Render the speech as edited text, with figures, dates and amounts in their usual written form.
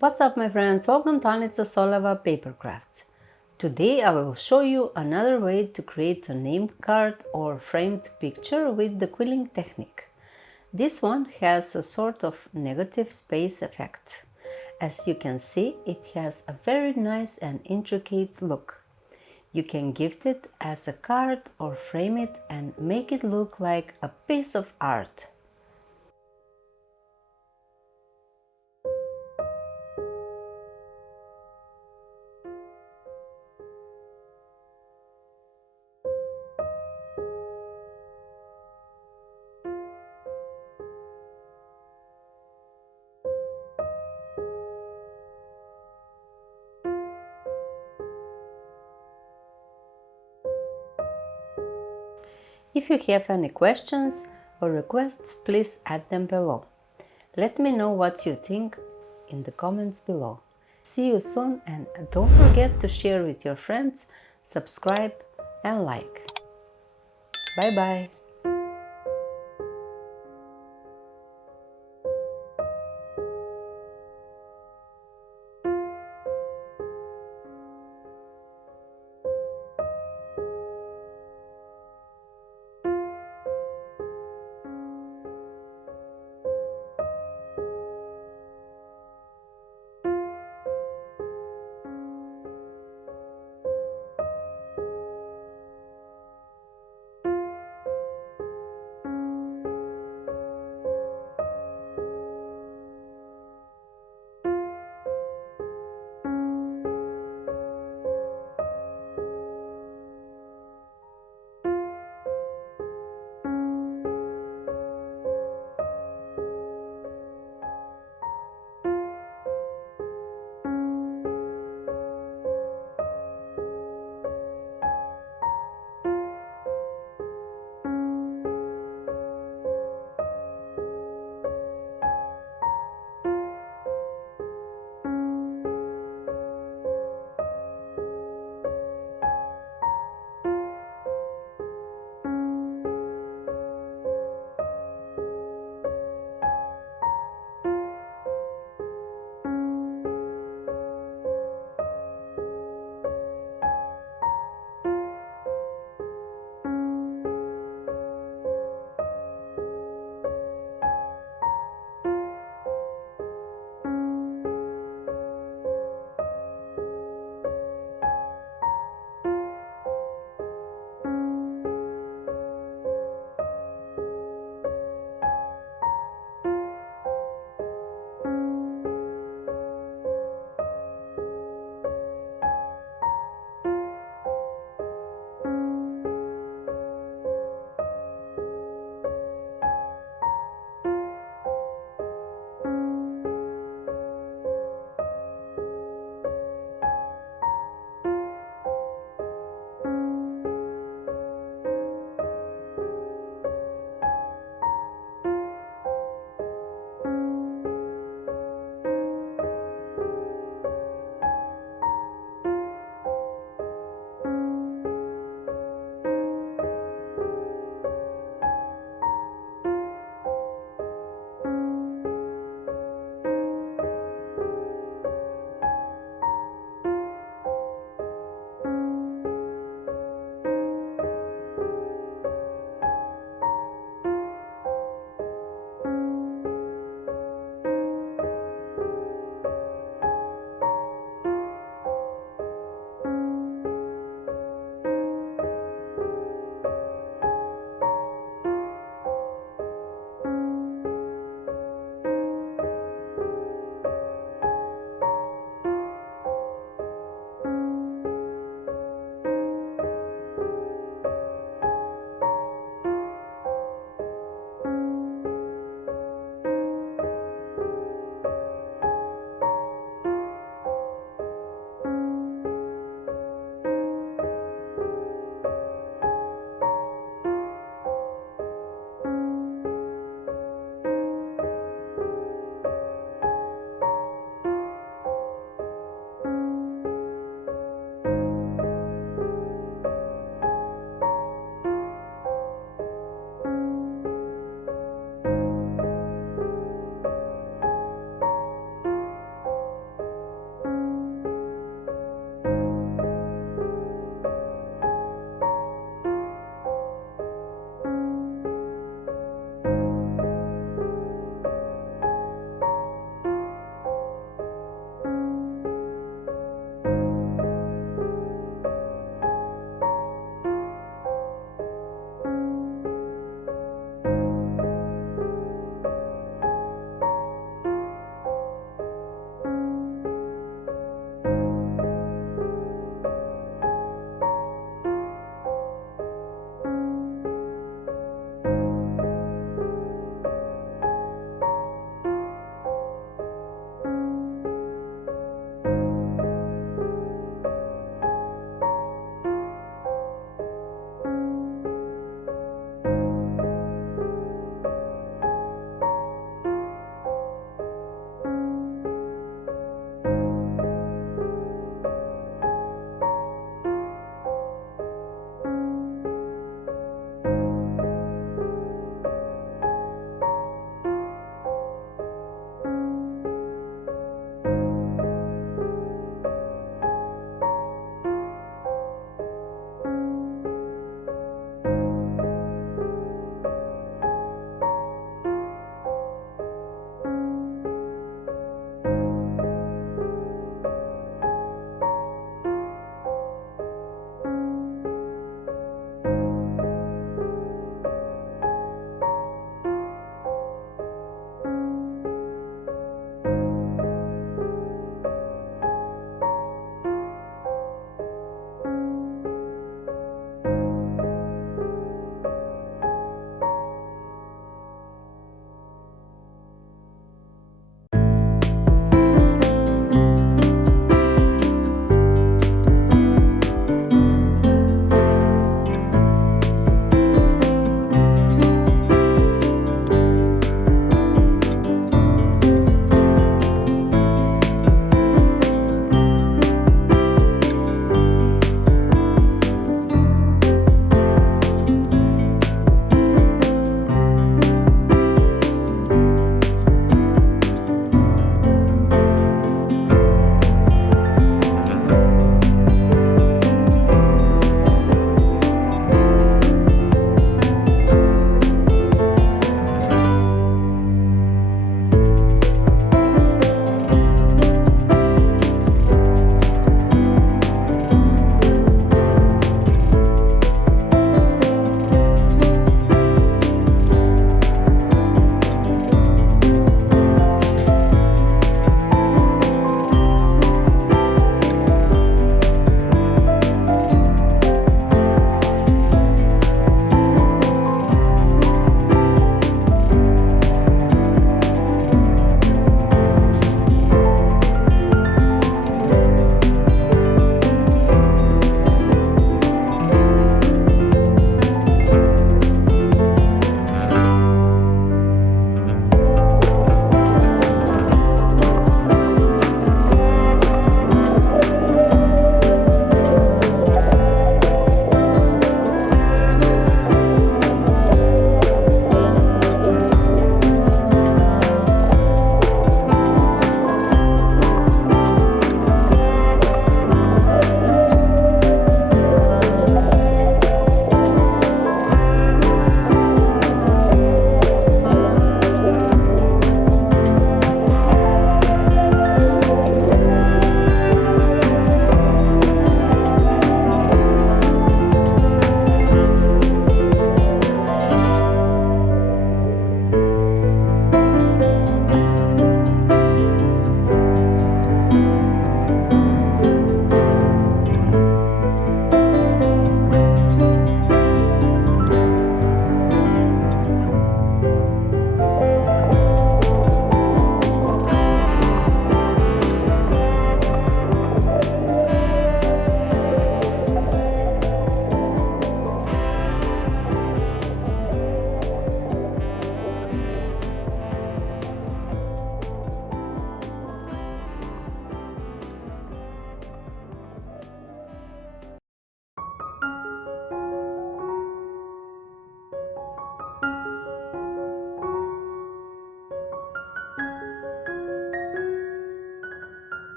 What's up my friends, welcome to Anica Soleva Papercrafts. Today I will show you another way to create a name card or framed picture with the quilling technique. This one has a sort of negative space effect. As you can see, it has a very nice and intricate look. You can gift it as a card or frame it and make it look like a piece of art. If you have any questions or requests, please add them below. Let me know what you think in the comments below. See you soon and don't forget to share with your friends, subscribe and like. Bye bye!